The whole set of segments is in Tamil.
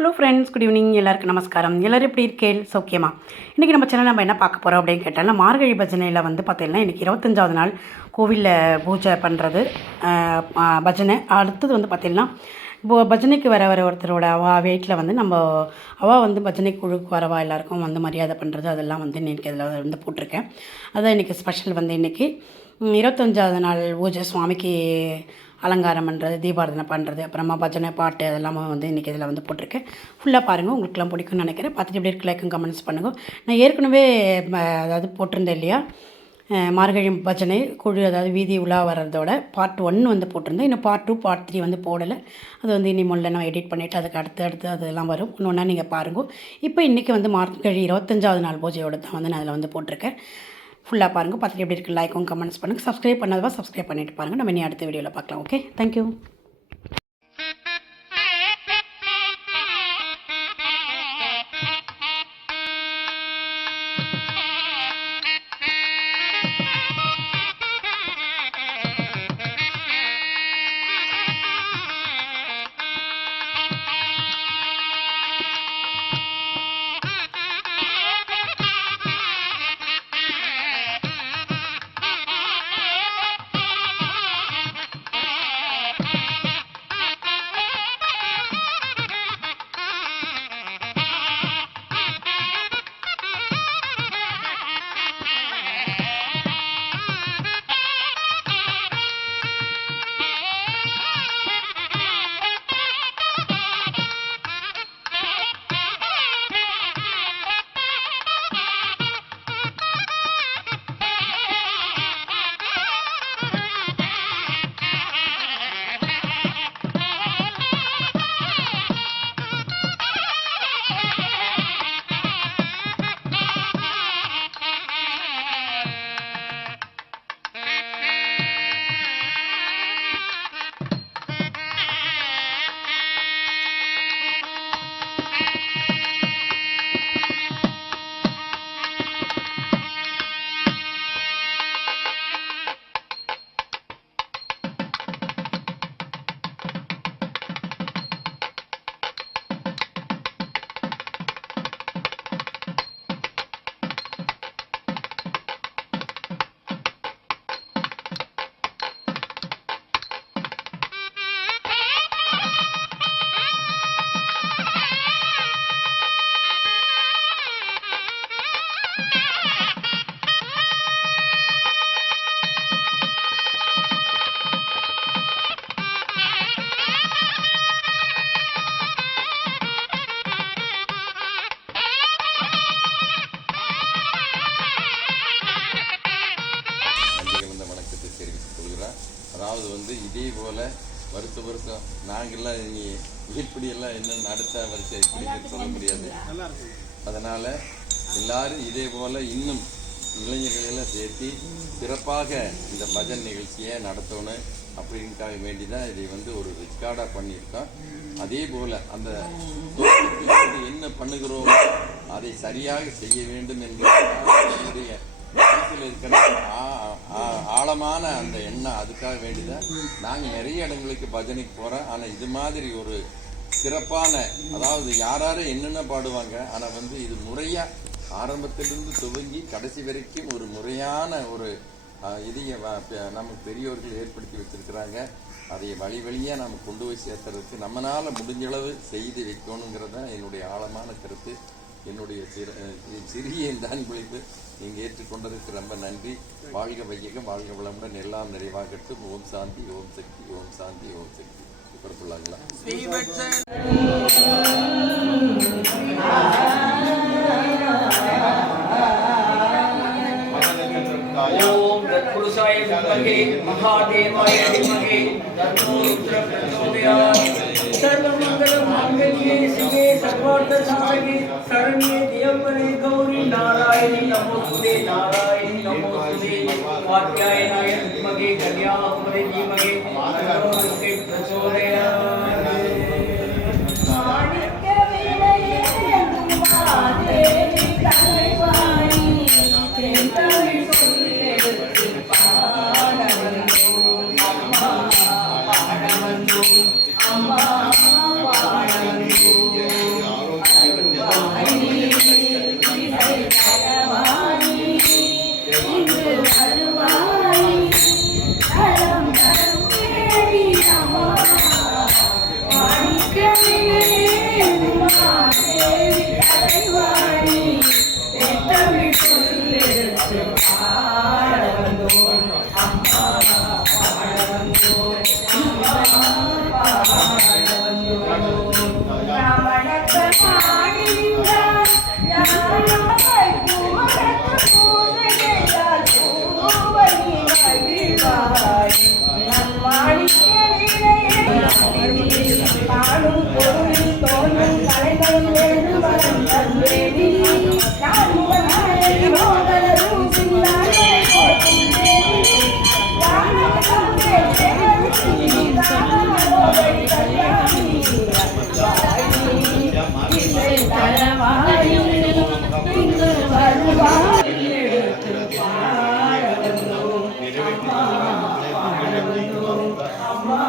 Hello friends, good evening. எல்லாருக்கும் நமஸ்காரம். எல்லோரும் எப்படி இருக்கேள்? சௌக்கியமா? இன்றைக்கி நம்ம சேனல் நம்ம என்ன பார்க்க போகிறோம் அப்படின்னு கேட்டாலும், மார்கழி பஜனையில் வந்து பார்த்தீங்கன்னா இன்றைக்கி 25வது நாள் கோவிலில் பூஜை பண்ணுறது பஜனை. அடுத்தது வந்து பார்த்திங்கன்னா பஜனைக்கு வர ஒருத்தரோட வீட்டில் வந்து அவள் வந்து பஜனை குழுக்கு வரவா எல்லாருக்கும் வந்து மரியாதை பண்ணுறது, அதெல்லாம் வந்து இன்றைக்கி அதில் வந்து போட்டிருக்கேன். அதுதான் இன்றைக்கி ஸ்பெஷல். வந்து இன்றைக்கி 25வது நாள் பூஜை, சுவாமிக்கு அலங்காரம் பண்ணுறது, தீபாரதனை பண்ணுறது, அப்புறமா பஜனை பாட்டு அதெல்லாமே வந்து இன்றைக்கி இதில் வந்து போட்டிருக்கேன். ஃபுல்லாக பாருங்கள், உங்களுக்குலாம் பிடிக்கும்னு நினைக்கிறேன். பார்த்துட்டு எப்படி இருக்கு லைக்கும் கமெண்ட்ஸ் பண்ணுங்கள். நான் ஏற்கனவே அதாவது போட்டிருந்தேன் இல்லையா, மார்கழி பஜனை குழு, அதாவது வீதி உலா வர்றதோட பார்ட் 1 வந்து போட்டிருந்தேன். இன்னும் பார்ட் 2 பார்ட் 3 வந்து போடலை. அது வந்து இனிமேல் நான் எடிட் பண்ணிவிட்டு அதுக்கு அடுத்து அதெல்லாம் வரும். ஒன்று ஒன்றா நீங்கள் பாருங்கள். இப்போ இன்றைக்கி வந்து மார்கழி 25வது நாள் பூஜையோடு தான் வந்து நான் அதில் வந்து போட்டிருக்கேன். ஃபுல்லாக பாருங்கள். பார்த்துட்டு எப்படி இருக்குது லைக்கும் கமெண்ட்ஸ் பண்ணுங்கள். சப்ஸ்கிரைப் பண்ணாதவா சப்ஸ்கிரைப் பண்ணிவிட்டு பாருங்கள். நம்ம இனி அடுத்த வீடியோவில் பார்க்கலாம். Okay, thank you. அதாவது வந்து இதே போல் வருஷம் நாங்கள்லாம் இப்படியெல்லாம் என்னென்னு அடுத்த வருஷம் இப்படி சொல்ல முடியாது. அதனால் எல்லாரும் இதே போல் இன்னும் இளைஞர்களெல்லாம் சேர்த்து சிறப்பாக இந்த பஜன் நிகழ்ச்சியை நடத்தணும் அப்படின்னுக்காக வேண்டி தான் இதை வந்து ஒரு ரெக்கார்டாக பண்ணியிருக்கோம். அதே போல் அந்த என்ன பண்ணுகிறோம் அதை சரியாக செய்ய வேண்டும் என்கிற இருக்கிற ஆழமான அந்த எண்ணம், அதுக்காக வேண்டிதான் நாங்கள் நிறைய இடங்களுக்கு பஜனைக்கு போகிறோம். ஆனால் இது மாதிரி ஒரு சிறப்பான, அதாவது யாரும் என்னென்ன பாடுவாங்க, ஆனால் வந்து இது முறையாக ஆரம்பத்திலிருந்து துவங்கி கடைசி வரைக்கும் ஒரு முறையான ஒரு இதையை நமக்கு பெரியோர்கள் ஏற்படுத்தி வச்சிருக்கிறாங்க. அதை வழியாக நம்ம கொண்டு போய் சேர்த்துறதுக்கு நம்மளால் முடிஞ்சளவு செய்து வைக்கணுங்கிறது தான் என்னுடைய ஆழமான கருத்து. என்னுடைய சிறிய இந்த அன்பளிப்பு நீங்கள் ஏற்றுக்கொண்டதற்கு ரொம்ப நன்றி. வாழ்க வையகம், வாழ்க வளமுடன், எல்லாம் நிறைவாகட்டும். ஓம் சாந்தி, ஓம் சக்தி, ஓம் சாந்தி, ஓம் சக்தி. இப்படி சொல்லாங்களா? ஓம் தத்புருஷாய வித்மஹே மகாதேவாய தீமஹி தன்னோ ருத்ர பிரச்சோதயாத். सर्वमंगल मांगल्ये शिवे सर्वार्थ साधके शरण्ये त्र्यंबके गौरी नारायणी नमोस्तुते, नारायणी नमोस्तुते. कात्यायनाय विद्महे कन्याकुमारी धीमहि तन्नो रुद्र प्रचोदयात्. माणिक्य विनये देवी तन्वाणी केंतरि सोल्लेडुत्ति पाडवंदु अम्मा पाडवंदु अम्मा पाडवंदु. பாடும் பொருளில் தோன்றும் கலைகளும் வேறு வரம் தந்தேவி நான் உங்களை மோகனரும் சிந்தாரை போற்றும் தேவி வானகமே தேவி தானோவை கல்யாணி இசை தரவாயி இங்கு வருவாய் எடுத்து பாடவந்தோம் அம்மா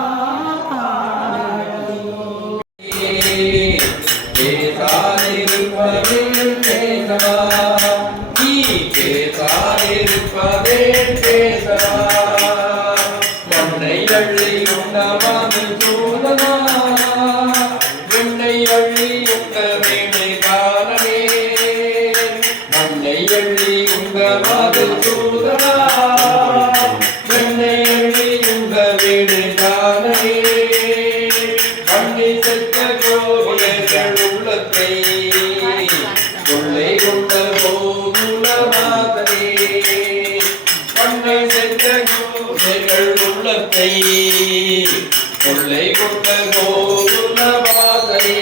கொள்ளை கொண்ட கோதுலவாதே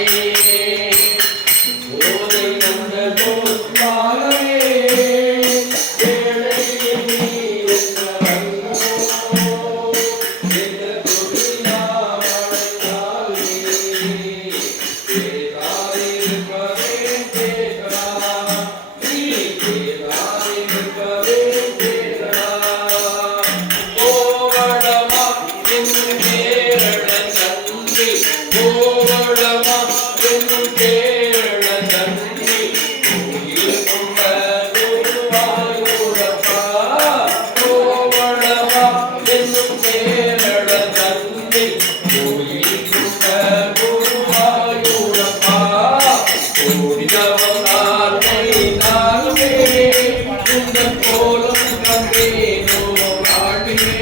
கோதை கொண்ட கோதுமாலே ஏழை நீ என்ற என்ற தொழிலாளே பேதாதே இருப்பதே பேதா நீ பேதாதே இருப்பதே பேதா கோவடமா என்னும் கேரள தந்தி கோவடமா என்னும் கேரள தந்தி கோயில் கொண்ட குருவாயூரப்பா கோவடமா என்னும் கேரள தந்தி கோயில் கொண்ட குருவாயூரப்பா கோடிதவம் நாளை நாளுமே உங்கள் கோலம் கண்டேனோ நாடினே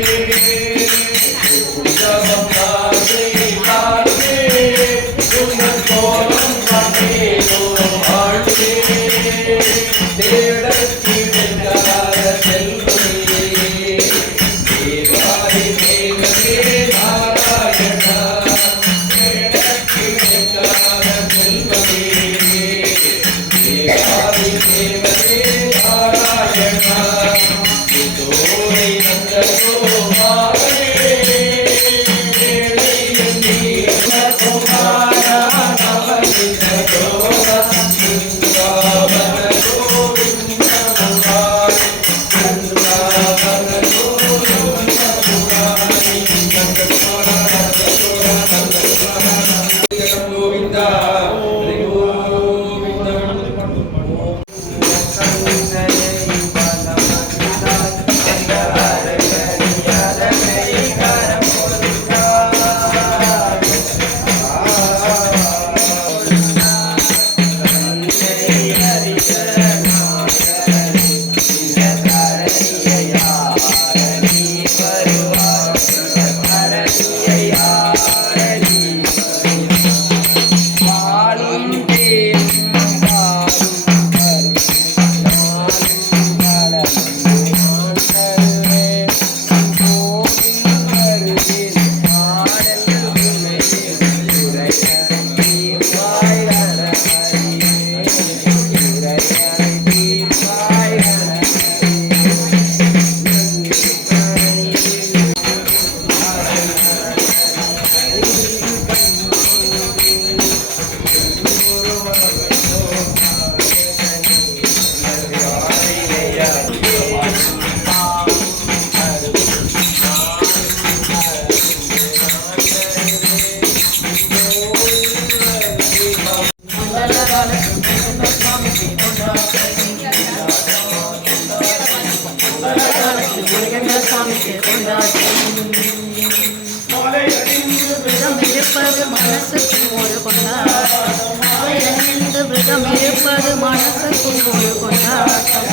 கொண்டாட்டம் என்று விரதம் இருப்பது மனசுக்குள் ஒரு கொண்டாட்டம்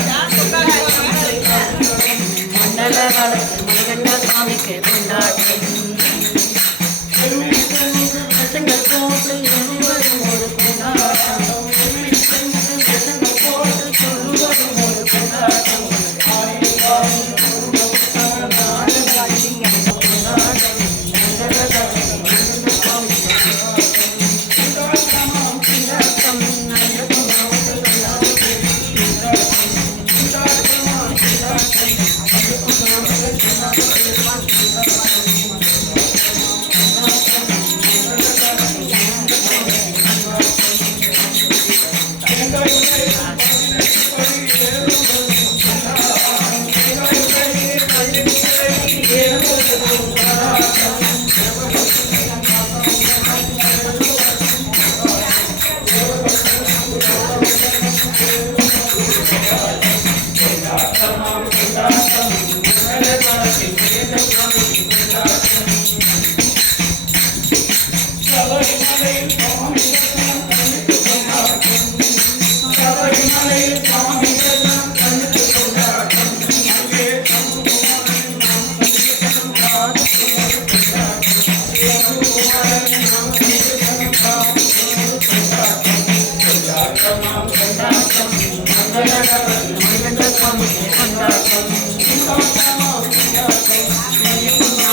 மண்டல காலத்தில் மணிகண்ட சுவாமிக்கு கொண்டாட்டம் பசங்கள் போட்டு எண்ணுவதும் ஒரு கொண்டாட்டம் பசங்கள் போட்டு சொல்லுவதும் ஒரு கொண்டாட்டம்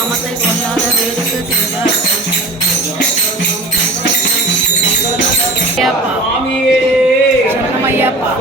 நாமத்தை சொல்லாத வேருக்கு ஐயப்பா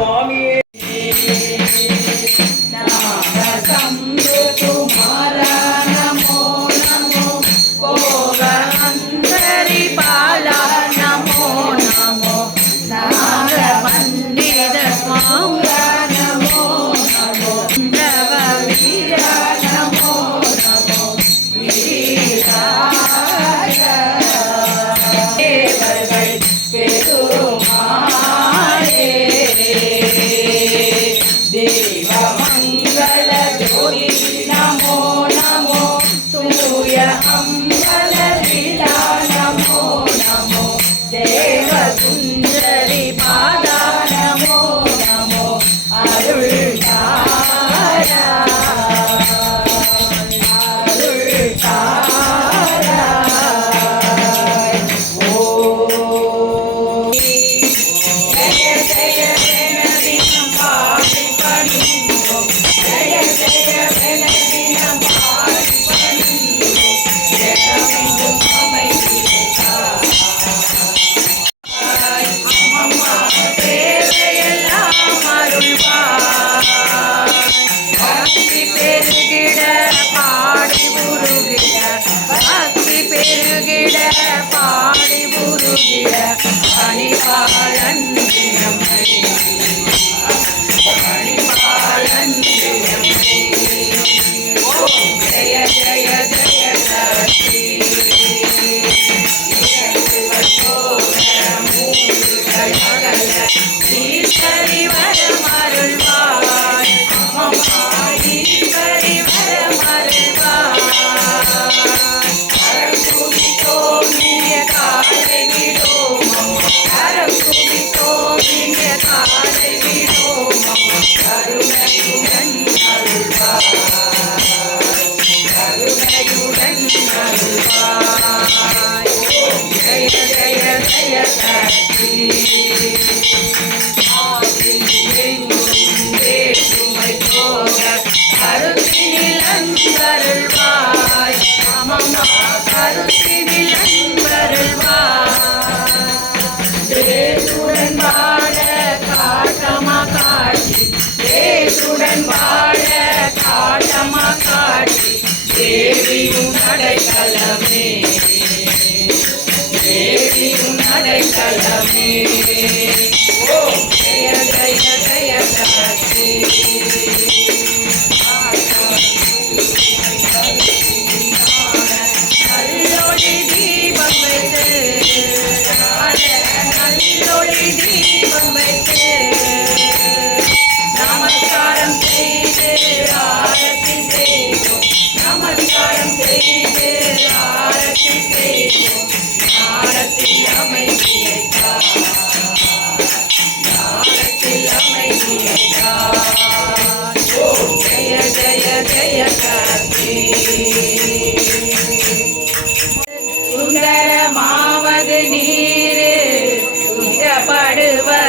ஆரத்தி அமைதி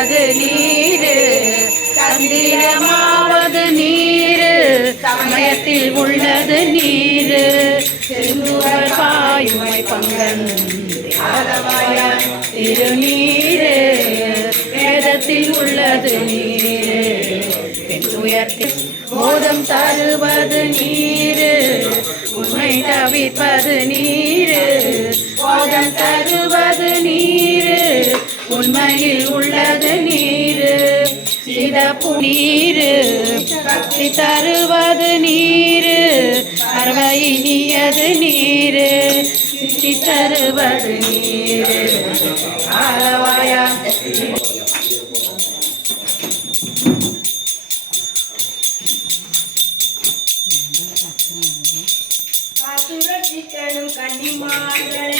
உள்ளது நீரு தந்திரமாவது நீரு சமயத்தில் உள்ளது நீரு செந்தூரல் பாயுமை பங்கன் திருநீரு வேதத்தில் உள்ளது நீரு உயர்த்தி மோதம் தருவது நீரு உண்மை தவிர்ப்பது நீரு மோதம் தருவது நீரு உண்மையில் உள்ளது நீரு சிதப்பு நீரு சக்தி தருவது நீரு அறவையினியது நீரு சித்தி தருவது நீரு ஆலவாயா காத்துரட்சிக்கணும் கன்னிமார்களை